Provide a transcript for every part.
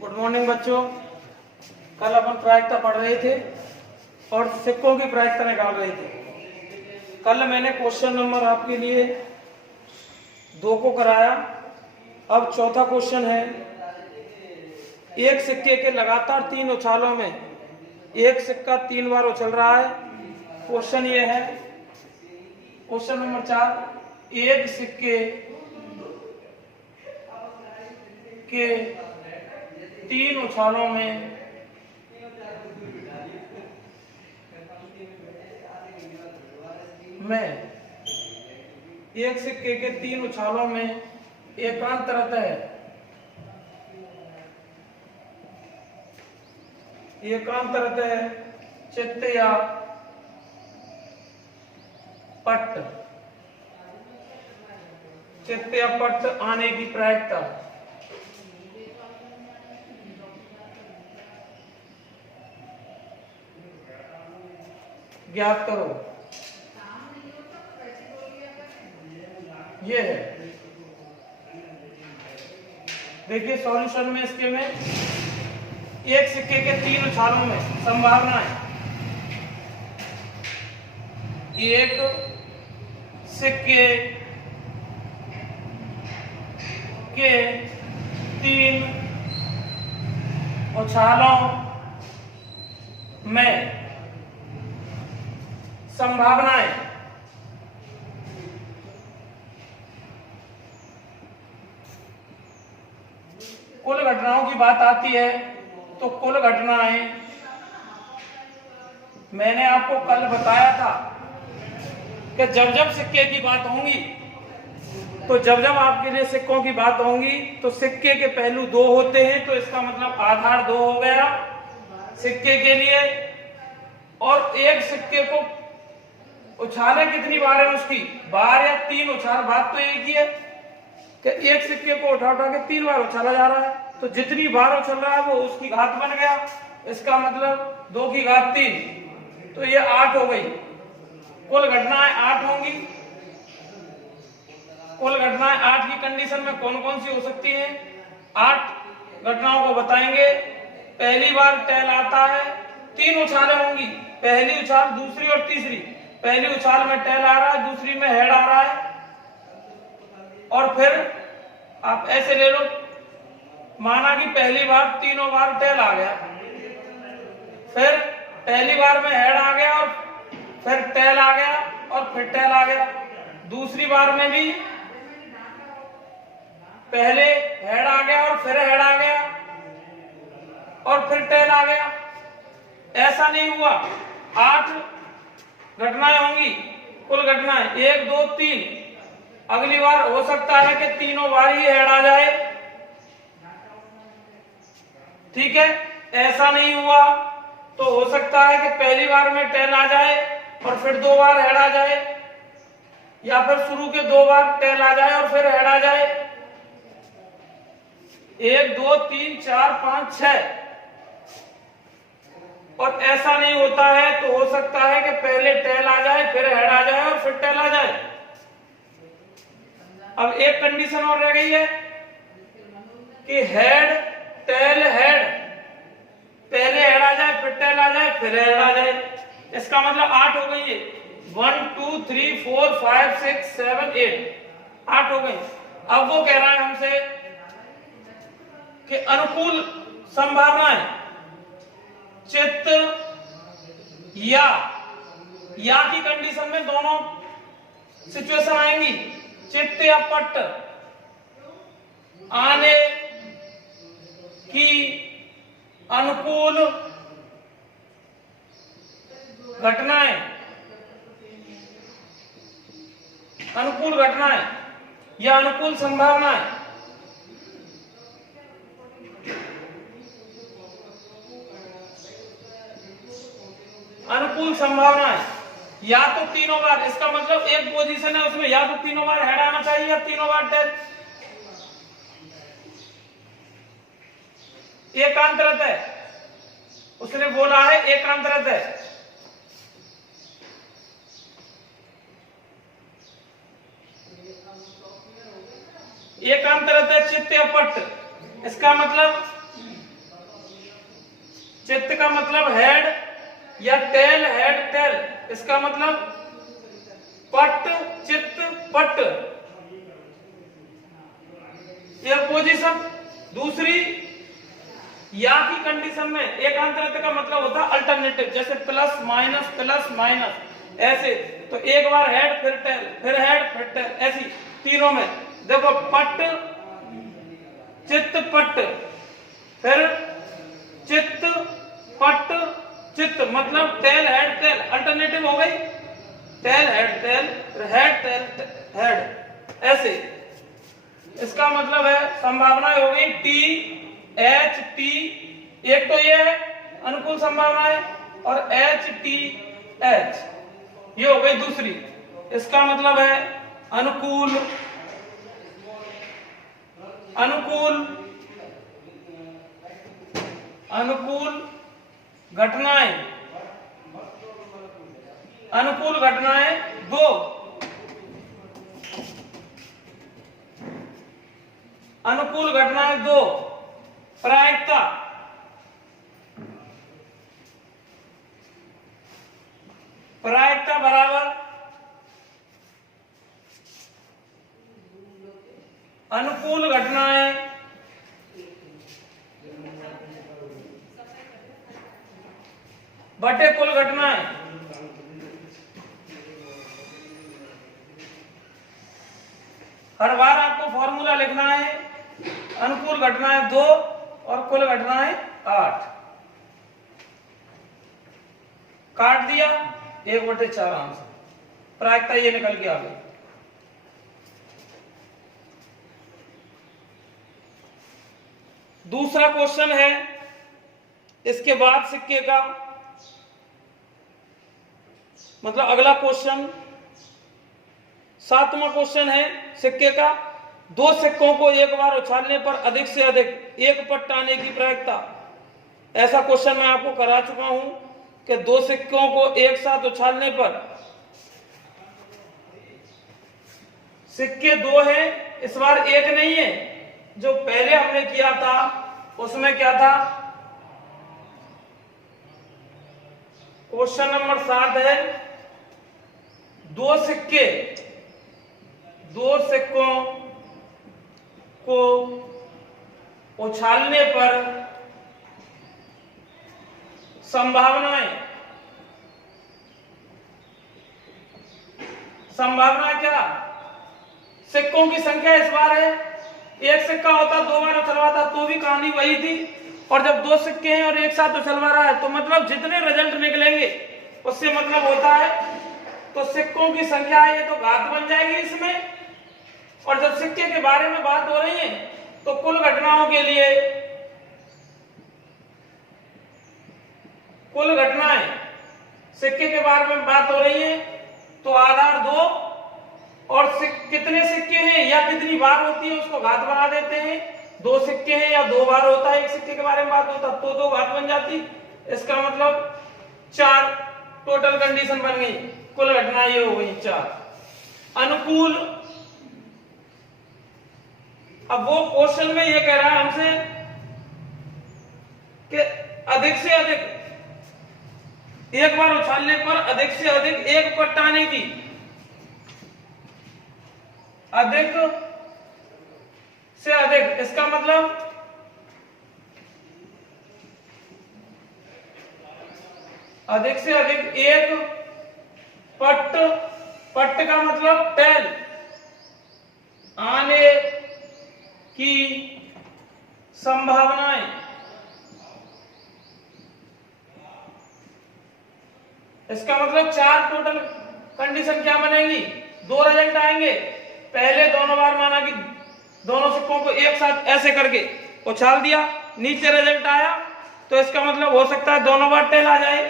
Good morning बच्चों। कल अपन प्रायिकता पढ़ रहे थे और सिक्कों की प्रायिकता निकाल रहे थे। कल मैंने क्वेश्चन नंबर आपके लिए 2 को कराया। अब चौथा क्वेश्चन है, एक सिक्के के लगातार 3 उछालों में एक सिक्का 3 बार उछल रहा है। क्वेश्चन ये है, क्वेश्चन नंबर 4, एक सिक्के के 3 उछालों में एक सिक्के के 3 उछालों में एकांतरतः चित्त या पट्ट आने की प्रायिकता ज्ञात करो। ये है, देखिए सॉल्यूशन में इसके में एक सिक्के के 3 उछालों में संभावना है, एक सिक्के के 3 उछालों में संभावनाएं कुल घटनाओं की बात आती है तो कुल घटनाएं मैंने आपको कल बताया था कि जब जब सिक्के की बात होंगी तो जब जब आपके लिए सिक्कों की बात होंगी तो सिक्के के पहलू 2 होते हैं, तो इसका मतलब आधार 2 हो गया सिक्के के लिए। और एक सिक्के को उछाले कितनी बार है, उसकी बार या 3 उछाल, बात तो एक ही है कि एक सिक्के को उठा उठा के 3 बार उछाला जा रहा है, तो जितनी बार उछल रहा है वो उसकी घात बन गया। इसका मतलब 2 की घात 3, तो ये 8 हो गई। कुल घटनाएं 8 होंगी। कुल घटनाएं 8 की कंडीशन में कौन कौन सी हो सकती हैं, 8 घटनाओं को बताएंगे। पहली बार टेल आता है, 3 उछालें होंगी, पहली उछाल, दूसरी और तीसरी। पहली उछाल में टेल आ रहा है, दूसरी में हेड आ रहा है। और फिर आप ऐसे ले लो, माना कि पहली बार तीनों बार टेल आ गया, फिर पहली बार में हेड आ गया और फिर टेल आ गया और फिर टेल आ गया। दूसरी बार में भी पहले हेड आ गया और फिर हेड आ गया और फिर टेल आ गया। ऐसा नहीं हुआ, 8 घटनाएं होंगी कुल घटनाएं, 1 2 3। अगली बार हो सकता है कि तीनों बार ही हेड आ जाए, ठीक है। ऐसा नहीं हुआ तो हो सकता है कि पहली बार में टेल आ जाए और फिर 2 बार हेड आ जाए, या फिर शुरू के 2 बार टेल आ जाए और फिर हेड आ जाए। 1 2 3 4 5 6। और ऐसा नहीं होता है तो हो सकता है कि पहले टेल आ जाए, फिर हेड आ जाए और फिर टेल आ जाए। अब एक कंडीशन और रह गई है कि हेड टेल हेड, पहले हेड आ जाए, फिर टेल आ जाए, फिर हेड आ जाए। इसका मतलब 8 हो गई है। 1 2 3 4 5 6 7 8, 8 हो गई। अब वो कह रहा है हमसे कि अनुकूल संभावनाएं चित्त या की कंडीशन में दोनों सिचुएशन आएंगी, चित्त या पट्ट आने की अनुकूल घटनाएं या अनुकूल संभावनाएं या तो तीनों बार, इसका मतलब एक पोजीशन है उसमें या तो तीनों बार हेड आना चाहिए या तीनों बार टेल। एकांतरतः, उसने बोला है एकांतरतः, एकांतरतः चित्त या पट्ट, इसका मतलब चित्त का मतलब हेड या टेल, हेड टेल, इसका मतलब पट चित्त पट, ये पोजीशन। दूसरी, या की कंडीशन में एकांतरित का मतलब होता है अल्टरनेटिव, जैसे प्लस माइनस ऐसे। तो एक बार हेड फिर टेल, फिर हेड फिर टेल, ऐसी तीनों में। देखो पट चित्त पट, फिर चित्त पट चित्त, मतलब टेल हेड टेल, अल्टरनेटिव हो गई। Tail head tail, head tail head, ऐसे। इसका मतलब है संभावना हो गई टी एच टी, एक तो ये है अनुकूल संभावना है, और एच टी एच ये हो गई दूसरी। इसका मतलब है अनुकूल घटनाएं, अनुकूल घटनाएं दो, अनुकूल घटनाएं दो, प्रायिकता बराबर अनुकूल घटनाएं बटे कुल घटनाएं। हर बार आपको फॉर्मूला लिखना है, अनुकूल घटनाएं 2 और कुल घटनाएं 8। काट दिया 1/4 आंसर, प्रायिकता ये निकल के आ गई। दूसरा क्वेश्चन है इसके बाद सिक्के का, मतलब अगला क्वेश्चन 7वां क्वेश्चन है सिक्के का। 2 सिक्कों को एक बार उछालने पर अधिक से अधिक एक पट्ट आने की प्रायिकता। ऐसा क्वेश्चन मैं आपको करा चुका हूं कि 2 सिक्कों को एक साथ उछालने पर, सिक्के 2 हैं, इस बार एक नहीं है। जो पहले हमने किया था उसमें क्या था, क्वेश्चन नंबर 7 है 2 सिक्कों को उछालने पर संभावना क्या, सिक्कों की संख्या इस बार है। एक सिक्का होता 2 बार उछलवाता तो भी कहानी वही थी, और जब 2 सिक्के हैं और एक साथ उछलवा रहा है तो मतलब जितने रिजल्ट निकलेंगे उससे मतलब होता है, तो सिक्कों की संख्या है ये तो घात बन जाएगी इसमें। और जब सिक्के के बारे में बात हो रही है तो कुल घटनाओं के लिए, कुल घटनाएं सिक्के के बारे में बात हो रही है तो आधार 2 और कितने सिक्के हैं या कितनी बार होती है उसको घात बना देते हैं। 2 सिक्के हैं या 2 बार होता है, एक सिक्के के बारे में बात होता तो 2 घात बन जाती। इसका मतलब 4 टोटल कंडीशन बन गई, कुल घटना ये हो गई 4 अनुकूल। अब वो क्वेश्चन में ये कह रहा है हमसे कि अधिक से अधिक एक बार उछालने पर अधिक से अधिक एक पट्ट आने की, अधिक से अधिक, इसका मतलब अधिक से अधिक एक पट्ट, पट्ट का मतलब टेल आने की संभावनाएं। इसका मतलब 4 टोटल कंडीशन क्या बनेगी, 2 रिजल्ट आएंगे। पहले दोनों बार माना कि दोनों सिक्कों को एक साथ ऐसे करके उछाल दिया, नीचे रिजल्ट आया, तो इसका मतलब हो सकता है दोनों बार टेल आ जाए,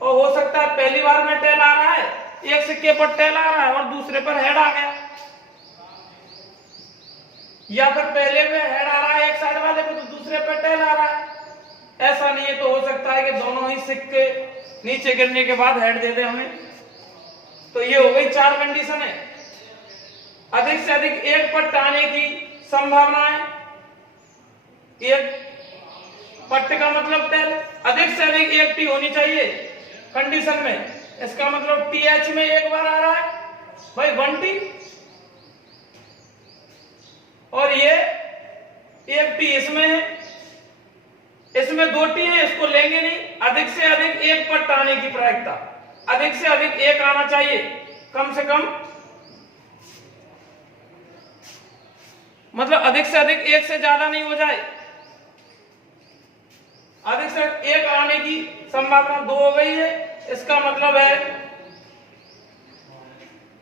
और हो सकता है पहली बार में टेल आ रहा है, एक सिक्के पर टेल आ रहा है और दूसरे पर हेड आ गया, या फिर पहले में हेड आ रहा है एक साइड वाले पे तो दूसरे पर टेल आ रहा है। ऐसा नहीं है, तो हो सकता है कि दोनों ही सिक्के नीचे गिरने के बाद हेड दे दे हमें। तो ये हो गई 4 कंडीशन है। अधिक से अधिक एक पट्ट आने की संभावना है, एक पट्ट का मतलब टेल, अधिक से अधिक एक टी होनी चाहिए कंडीशन में, इसका मतलब टीएच में एक बार आ रहा है भाई 1 टी, और ये एक टी इसमें है, इसमें 2 टी है, इसको लेंगे नहीं। अधिक से अधिक एक पट्ट आने की प्रायिकता, अधिक से अधिक एक आना चाहिए, कम से कम मतलब अधिक से अधिक एक से ज्यादा नहीं हो जाए। अधिक से एक आने की संभावना 2 हो गई है, इसका मतलब है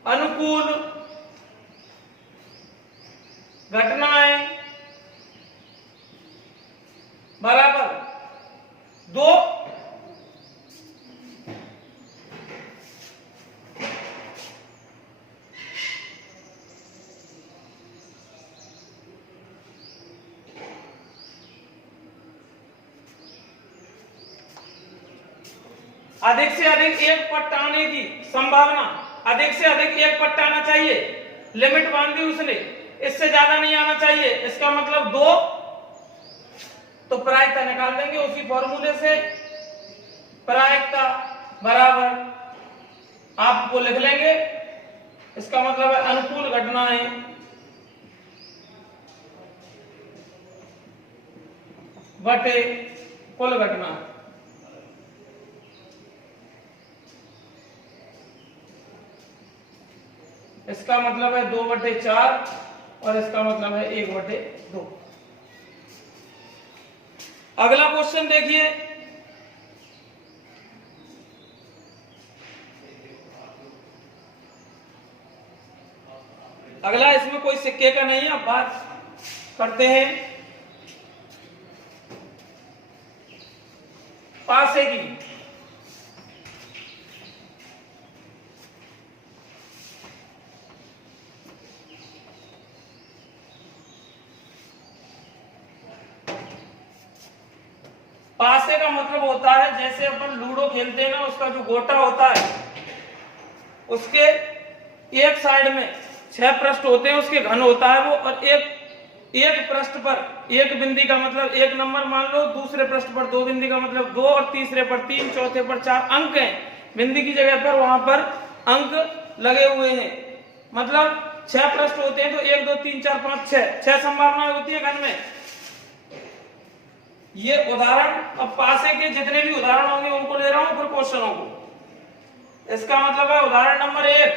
अनुकूल घटनाएं बराबर 2 अधिक से अधिक एक पट्ट आने की संभावना, अधिक से अधिक एक पट्ट आना चाहिए, लिमिट बांधी उसने, इससे ज्यादा नहीं आना चाहिए, इसका मतलब 2, तो प्रायिकता निकाल देंगे उसी फॉर्मूले से, प्रायिकता बराबर आपको लिख लेंगे, इसका मतलब है अनुकूल घटनाएं बटे कुल घटना। इसका मतलब है 2/4 और इसका मतलब है 1/2। अगला क्वेश्चन देखिए, अगला इसमें कोई सिक्के का नहीं है, अब बात करते हैं पासे की। पासे का मतलब होता है जैसे अपन लूडो खेलते हैं ना, उसका जो गोटा होता है उसके एक साइड में 6 पृष्ठ होते हैं, उसके घन होता है वो, और एक पृष्ठ पर एक बिंदी का मतलब 1 नंबर मान लो, दूसरे पृष्ठ पर 2 बिंदी का मतलब 2, और तीसरे पर 3, चौथे पर 4 अंक हैं बिंदी की जगह पर, वहां पर अंक लगे हुए हैं, मतलब 6 पृष्ठ होते हैं, तो 1 2 3 4 5 6 संभावनाएं होती है घन में। ये उदाहरण, अब पासे के जितने भी उदाहरण होंगे उनको ले रहा हूं फिर क्वेश्चनों को। इसका मतलब है उदाहरण नंबर 1,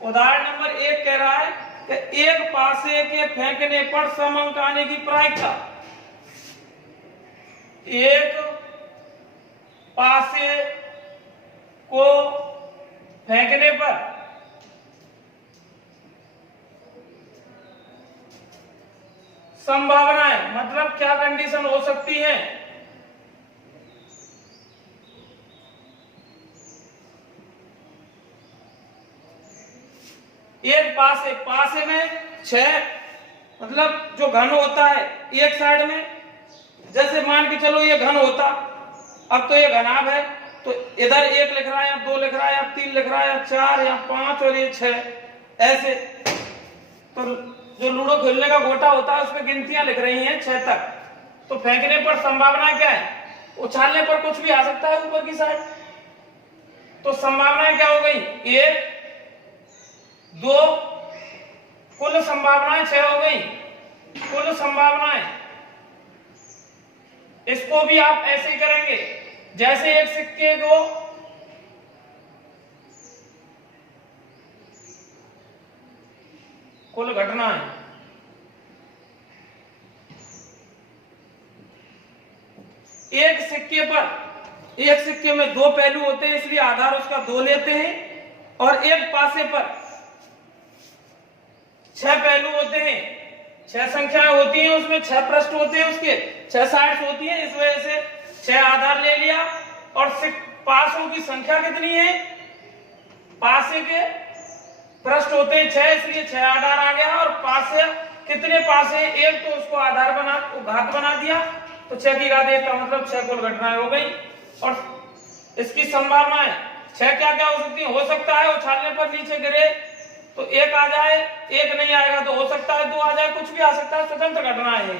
उदाहरण नंबर 1 कह रहा है कि एक पासे के फेंकने पर सम अंक आने की प्रायिकता, एक पासे को फेंकने पर संभावनाएं, मतलब क्या कंडीशन हो सकती है, एक पासे में 6 मतलब जो घन होता है एक साइड में, जैसे मान के चलो ये घन होता, अब तो ये घनाभ है, तो इधर 1 लिख रहा है या 2 लिख रहा है या 3 लिख रहा है या 4 या 5 और ये 6, ऐसे तो जो लूडो खेलने का गोटा होता है उसमें गिनतियां लिख रही हैं 6 तक, तो फेंकने पर संभावना क्या है, उछालने पर कुछ भी आ सकता है ऊपर की साइड, तो संभावनाएं क्या हो गई 1 2, कुल संभावनाएं 6 हो गई, कुल संभावनाएं। इसको भी आप ऐसे ही करेंगे जैसे एक सिक्के को कुल घटना है, एक सिक्के में 2 पहलू होते हैं, इसलिए आधार उसका 2 लेते हैं, और एक पासे पर 6 पहलू होते हैं, 6 संख्याएं होती हैं, उसमें 6 पृष्ठ होते हैं, उसके 6 साइड्स होती हैं, इस वजह से 6 आधार ले लिया। और पासों की संख्या कितनी है, पासे के पृष्ठ होते हैं 6, इसलिए 6 आधार आ गया, और पासे कितने पासे, एक, तो उसको आधार घात बना दिया, तो 6 की घात 1 का मतलब 6 कुल घटनाएं हो गई। और इसकी संभावनाएं 6 क्या क्या हो सकती है, हो सकता है उछालने पर नीचे गिरे तो 1 आ जाए, 1 नहीं आएगा तो हो सकता है 2 आ जाए, कुछ भी आ सकता है, स्वतंत्र घटना है।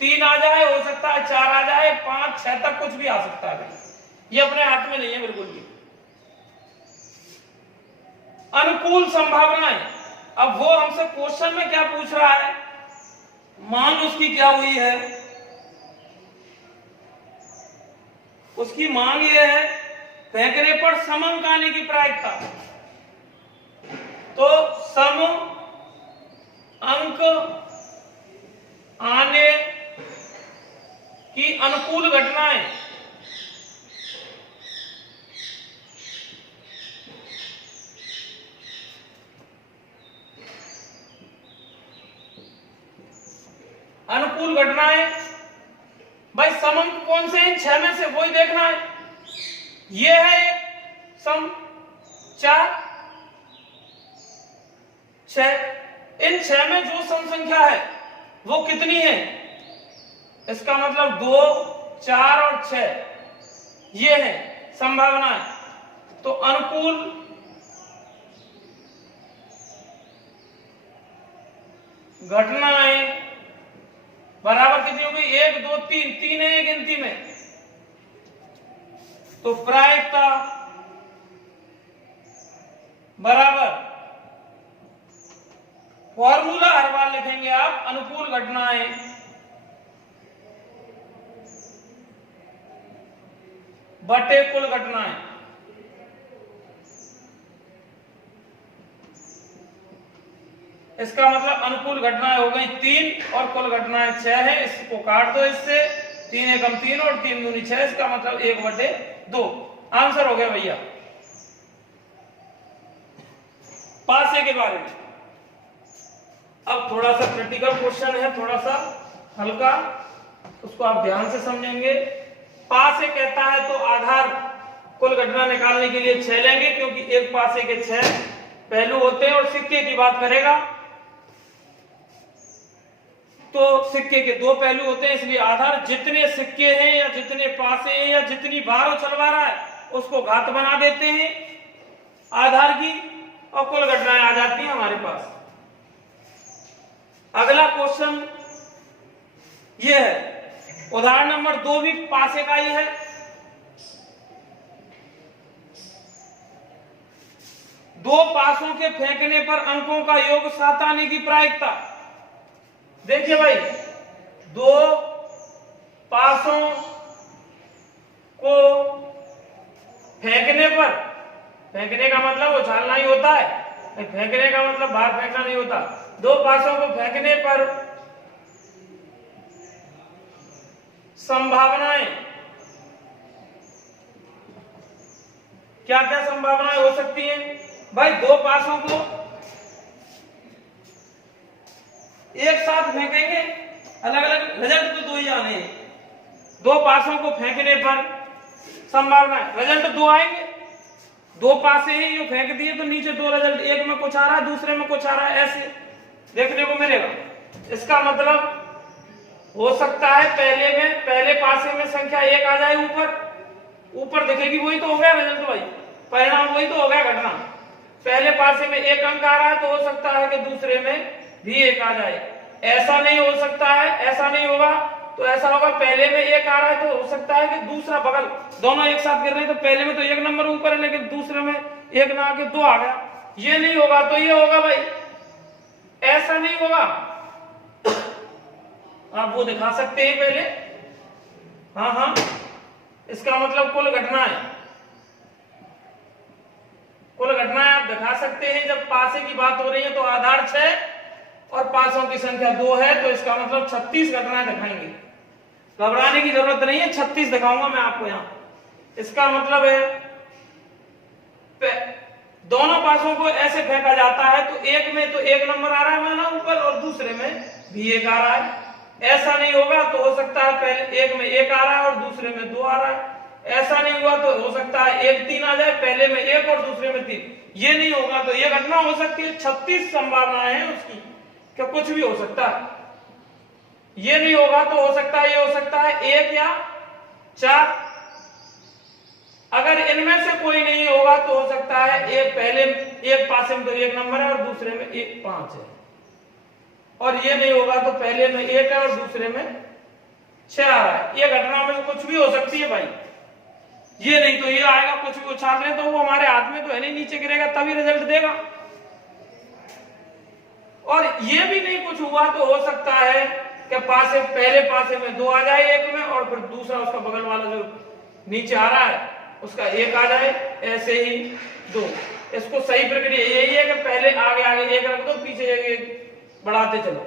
3 आ जाए, हो सकता है 4 आ जाए, 5 6 तक कुछ भी आ सकता है। ये अपने हाथ में नहीं है बिल्कुल भी। अनुकूल संभावनाएं, अब वो हमसे क्वेश्चन में क्या पूछ रहा है, मांग उसकी क्या हुई है, उसकी मांग ये है फेंकने पर सम अंक आने की प्रायिकता। तो सम अंक आने की अनुकूल घटनाएं अनुकूल घटनाएं, भाई सम अंक कौन से हैं, 6 में से वही देखना है। ये है एक सम 4 6, इन 6 में जो सम संख्या है वो कितनी है, इसका मतलब 2 4 और 6 ये है संभावनाएं। तो अनुकूल घटनाएं बराबर कितनी होगी, 1 2 3, 3 है गिनती में, तो प्रायिकता बराबर फॉर्मूला हर बार लिखेंगे आप, अनुकूल घटनाएं बटे कुल घटनाएं। इसका मतलब अनुकूल घटनाएं हो गई 3 और कुल घटनाएं 6 है, इसको काट दो इससे, 3 एकम 3 और 3 दूनी 6, इसका मतलब 1/2। आंसर हो गया भैया। पासे के बारे में अब थोड़ा सा क्रिटिकल क्वेश्चन है, थोड़ा सा हल्का, उसको आप ध्यान से समझेंगे। पासे कहता है तो आधार कुल घटना निकालने के लिए 6 लेंगे, क्योंकि एक पासे के 6 पहलू होते हैं, और सिक्के की बात करेगा तो सिक्के के 2 पहलू होते हैं, इसलिए आधार जितने सिक्के हैं या जितने पासे हैं या जितनी बार वो चलवा रहा है उसको घात बना देते हैं आधार की, और कुल घटनाएं आ जाती हैं हमारे पास। अगला क्वेश्चन ये है, उदाहरण नंबर 2 भी पासे का ही है। दो पासों के फेंकने पर अंकों का योग 7 आने की प्रायिकता। देखिए भाई, 2 पासों को फेंकने पर, फेंकने का मतलब उछालना ही होता है, फेंकने का मतलब बाहर फेंकना नहीं होता। 2 पासों को फेंकने पर संभावनाएं, क्या क्या संभावनाएं हो सकती हैं भाई, 2 पासों को एक साथ फेंकेंगे, अलग अलग रिजल्ट तो 2 ही आने हैं। 2 पासों को फेंकने पर संभावना, रिजल्ट 2 आएंगे। 2 पासे हैं, ये फेंक दिए तो नीचे 2 रिजल्ट, एक में कुछ आ रहा है दूसरे में कुछ आ रहा है, ऐसे देखने को मिलेगा। इसका मतलब हो सकता है पहले पासे में संख्या 1 आ जाए, ऊपर दिखेगी, वही तो हो गया रिजल्ट भाई, परिणाम वही तो हो गया घटना। पहले पासे में 1 अंक आ रहा है तो हो सकता है कि दूसरे में भी 1 आ जाए। ऐसा नहीं हो सकता है, ऐसा नहीं होगा तो ऐसा होगा, पहले में 1 आ रहा है तो हो सकता है कि दूसरा बगल दोनों एक साथ गिर रहे हैं, तो पहले में तो 1 नंबर ऊपर है लेकिन दूसरे में 1 ना आके 2 आ गया। ये नहीं होगा तो ये होगा भाई, ऐसा नहीं होगा। आप वो दिखा सकते हैं पहले, हाँ, इसका मतलब कुल घटनाएं आप दिखा सकते हैं। जब पासे की बात हो रही है तो आधार 6 और पासों की संख्या 2 है, तो इसका मतलब 36 घटनाएं दिखाएंगे। घबराने की जरूरत नहीं है, 36 दिखाऊंगा मैं आपको यहां। इसका मतलब है दोनों पासों को ऐसे फेंका जाता है तो एक में तो 1 नंबर आ रहा है माना ऊपर, और दूसरे में भी 1 आ रहा है। ऐसा नहीं होगा तो हो सकता है पहले एक में 1 आ रहा है और दूसरे में 2 आ रहा है। ऐसा नहीं हुआ तो हो सकता है 1 3 आ जाए, पहले में 1 और दूसरे में 3। ये नहीं होगा तो ये घटना हो सकती है। 36 संभावनाएं हैं उसकी, क्या कुछ भी हो सकता है। ये नहीं होगा तो हो सकता है, ये हो सकता है 1 या 4। अगर इनमें से कोई नहीं होगा तो हो सकता है एक पासे में तो 1 नंबर है और दूसरे में 5 है, और ये नहीं होगा तो पहले में 1 है और दूसरे में 6 आ रहा है। ये घटनाओं में से कुछ भी हो सकती है भाई, ये नहीं तो ये आएगा, कुछ भी उछाल रहे तो वो हमारे हाथ में तो है नहीं, नीचे गिरेगा तभी रिजल्ट देगा। और ये भी नहीं कुछ हुआ तो हो सकता है कि पासे पहले पासे में 2 आ जाए एक में, और फिर दूसरा उसका बगल वाला जो नीचे आ रहा है उसका 1 आ जाए, ऐसे ही 2। इसको सही प्रक्रिया यही है कि पहले आगे आगे 1 रख दो, पीछे 1 बढ़ाते चलो।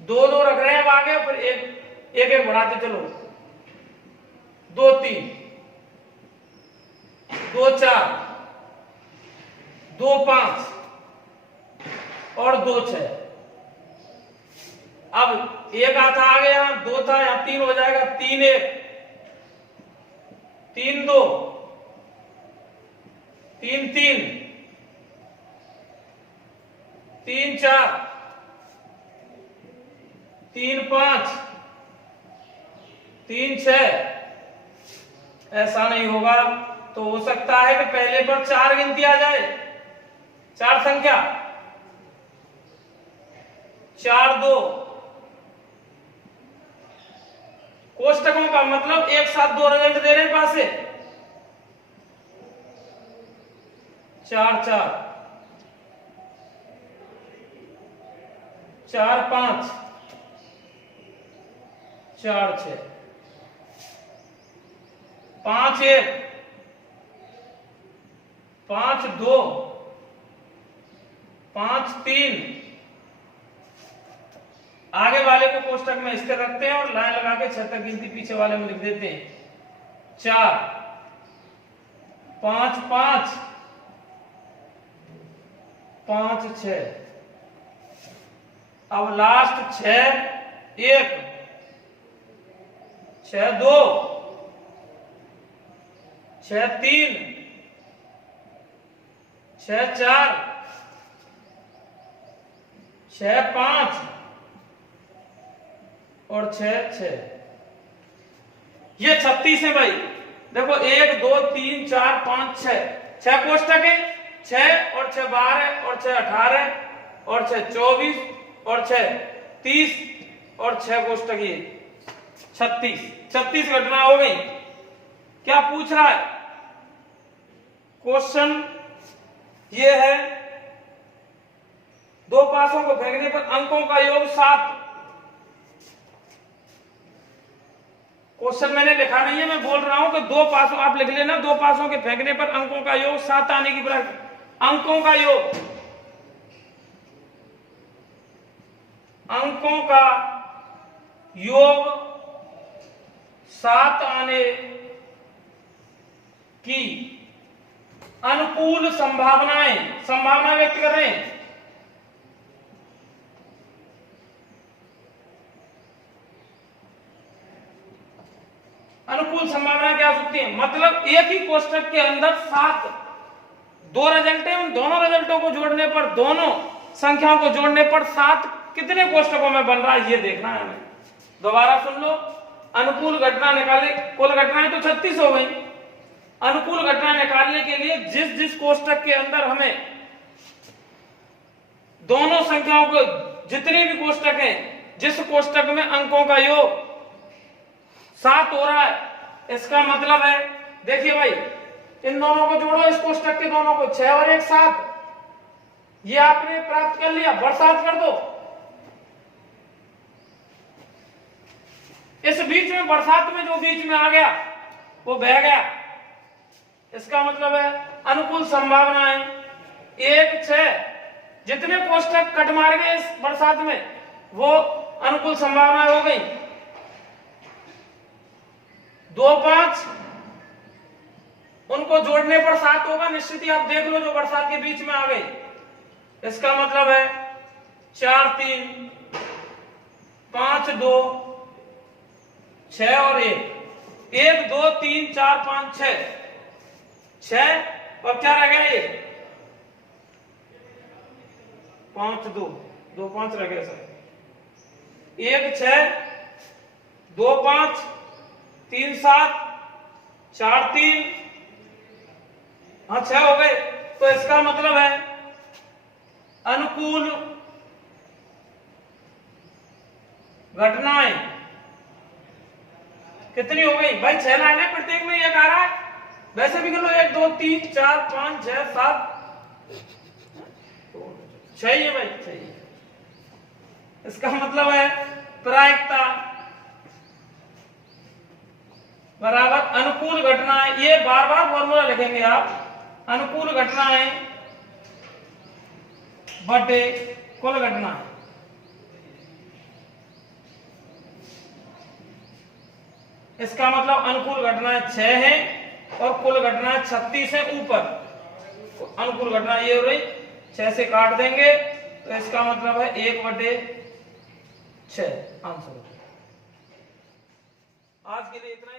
2 रख रहे हैं अब आगे, फिर 1 बढ़ाते चलो। 2 3, 2 4, 2 5 और 2 6। अब 1 आता आगे, यहां 2 था, यहां 3 हो जाएगा। 3 1, 3 2, 3 3, 3 4, 3 5, 3 6। ऐसा नहीं होगा तो हो सकता है कि पहले पर 4 गिनती आ जाए, 4 संख्या, 4 2। कोष्टकों का मतलब एक साथ 2 रिजल्ट दे रहे हैं पास से। 4 4, 4 5, 4 6, 5 1, 5 2, 5 3। आगे वाले को कोष्टक में स्थिर रखते हैं और लाइन लगा के 6 तक गिनती पीछे वाले में लिख देते हैं। 4 5 5, 5 6। अब लास्ट 6 1, 6 2, 6 3, 6 4, 6 5 और 6 6। ये 36 है भाई। देखो 1 2 3 4 5 6, 6 कोष्टक है। 6 और 6 12 और 6 18 और 6 24 और 6 30 और 6 कोष्टक ये 36 घटना हो गई। क्या पूछ रहा है क्वेश्चन? ये है 2 पासों को फेंकने पर अंकों का योग 7। क्वेश्चन मैंने लिखा नहीं है, मैं बोल रहा हूं कि 2 पासों, आप लिख लेना, 2 पासों के फेंकने पर अंकों का योग 7 आने की प्रक्रिया। अंकों का योग, अंकों का योग 7 आने की अनुकूल संभावना व्यक्त कर रहे हैं। अनुकूल संभावना क्या हो सकती है? मतलब एक ही कोष्टक के अंदर 7 2 रिजल्ट है, उन दोनों रिजल्टों को जोड़ने पर, दोनों संख्याओं को जोड़ने पर 7 कितने कोष्टकों में बन रहा है ये देखना है हमें। दोबारा सुन लो, अनुकूल घटना निकाले, कुल घटनाएं तो 36 हो गई। अनुकूल घटना निकालने के लिए जिस जिस कोष्टक के अंदर हमें दोनों संख्याओं को, जितने भी कोष्टक हैं, जिस कोष्टक में अंकों का योग 7 हो रहा है, इसका मतलब है, देखिए भाई, इन दोनों को जोड़ो, इस कोष्टक के दोनों को, 6 और 1 7। ये आपने प्राप्त कर लिया, बरसात कर दो। इस बीच में, बरसात में जो बीच में आ गया वो बह गया। इसका मतलब है अनुकूल संभावनाएं 1 6, जितने कोष्टक कट मार गए इस बरसात में वो अनुकूल संभावनाएं हो गई। 2 5, उनको जोड़ने पर 7 होगा निश्चित ही, आप देख लो जो बरसात के बीच में आ गई। इसका मतलब है 4 3, 5 2, 6 और 1, 1 2 3 4 5 6 और क्या रह गया? ये 5 2 2 5 रह गया सर। 1 6, 2 5, 3 7, 4 3, हाँ 6 हो गए। तो इसका मतलब है अनुकूल घटनाएं कितनी हो गई भाई? 6 लाइनें, प्रत्येक में एक आ रहा है। वैसे भी कर लो, 1 2 3 4 5 6 7 6 है भाई, 6। इसका मतलब है प्रायिकता बराबर अनुकूल घटनाएं। ये बार बार फॉर्मूला लिखेंगे आप, अनुकूल घटनाएं बटे कुल घटनाएं। इसका मतलब अनुकूल घटनाएं 6 हैं और कुल घटनाएं 36 है ऊपर। अनुकूल घटना ये हो रही, 6 से काट देंगे तो इसका मतलब है 1/6 आंसर। आज के लिए इतना ही।